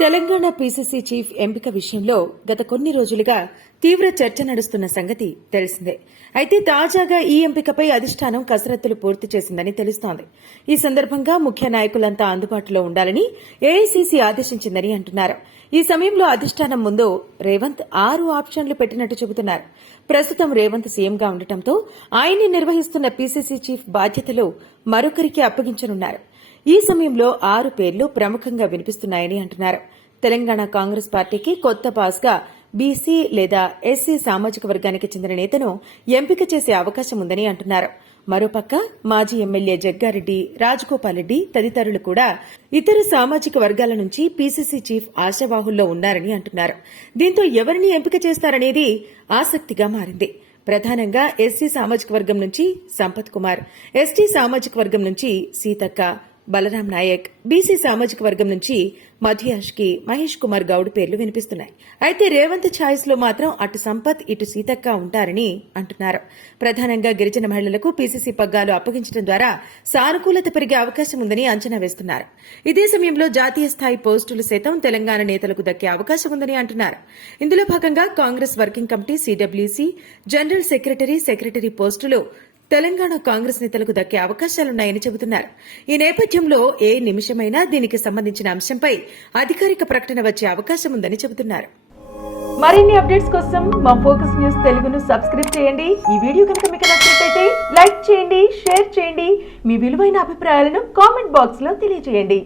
Telangana PCC chief ఎంపిక విషయంలో గత కొన్ని రోజులుగా తీవ్ర చర్చ నడుస్తున్న సంగతి తెలిసిందే. అయితే తాజాగా ఈ ఎంపికపై అధిష్టానం కసరత్తులు పూర్తి చేసిందని తెలుస్తోంది. ఈ సందర్భంగా ముఖ్య నాయకులంతా అందుబాటులో ఉండాలని ఏఐసీసీ ఆదేశించిందని అంటున్నారు. ఈ సమయంలో అధిష్టానం ముందు రేవంత్ 6 ఆప్షన్లు పెట్టినట్టు చెబుతున్నారు. ప్రస్తుతం రేవంత్ సీఎంగా ఉండటంతో ఆయన్ని నిర్వహిస్తున్న పీసీసీ చీఫ్ బాధ్యతలు మరొకరికి అప్పగించనున్నారు. ఈ సమయంలో 6 పేర్లు ప్రముఖంగా వినిపిస్తున్నాయని అంటున్నారు. తెలంగాణ కాంగ్రెస్ పార్టీకి కొత్త పాస్గా బీసీ లేదా ఎస్సీ సామాజిక వర్గానికి చెందిన నేతను ఎంపిక చేసే అవకాశం ఉందని అంటున్నారు. మరోపక్క మాజీ ఎమ్మెల్యే జగ్గారెడ్డి, రాజగోపాల్ రెడ్డి తదితరులు కూడా ఇతర సామాజిక వర్గాల నుంచి పీసీసీ చీఫ్ ఆశావాహుల్లో ఉన్నారని అంటున్నారు. దీంతో ఎవరిని ఎంపిక చేస్తారనేది ఆసక్తిగా మారింది. ప్రధానంగా ఎస్సీ సామాజిక వర్గం నుంచి సంపత్ కుమార్, ఎస్టీ సామాజిక వర్గం నుంచి సీతక్క, బలరాం నాయక్, బీసీ సామాజిక వర్గం నుంచి మధ్యాష్కి మహేష్ కుమార్ గౌడ్ పేర్లు వినిపిస్తున్నాయి. అయితే రేవంత్ ఛాయిస్ లో మాత్రం అటు సంపత్ ఇటు సీతక్క ఉంటారని అంటున్నారు. ప్రధానంగా గిరిజన మహిళలకు పీసీసీ పగ్గాలు అప్పగించడం ద్వారా సానుకూలత పెరిగే అవకాశం ఉందని అంచనా వేస్తున్నారు. ఇదే సమయంలో జాతీయ స్థాయి పోస్టులు సైతం తెలంగాణ నేతలకు దక్కే అవకాశం ఉందని అంటున్నారు. ఇందులో భాగంగా Congress working committee, CWC, general secretary పోస్టులు తెలంగాణ కాంగ్రెస్ నేతలకు దక్కే అవకాశాలున్నాయని చెబుతున్నారు. ఈ నేపథ్యంలో ఏ నిమిషమైనా దీనికి సంబంధించిన అంశంపై అధికారిక ప్రకటన వచ్చే అవకాశం ఉందని చెబుతున్నారు. మరిన్ని అప్డేట్స్ కోసం మా ఫోకస్ న్యూస్ తెలుగును సబ్స్క్రైబ్ చేయండి. ఈ వీడియో కనుక మీకు నచ్చినట్లయితే లైక్ చేయండి, షేర్ చేయండి. మీ విలువైన అభిప్రాయాలను కామెంట్ బాక్స్ లో తెలియజేయండి.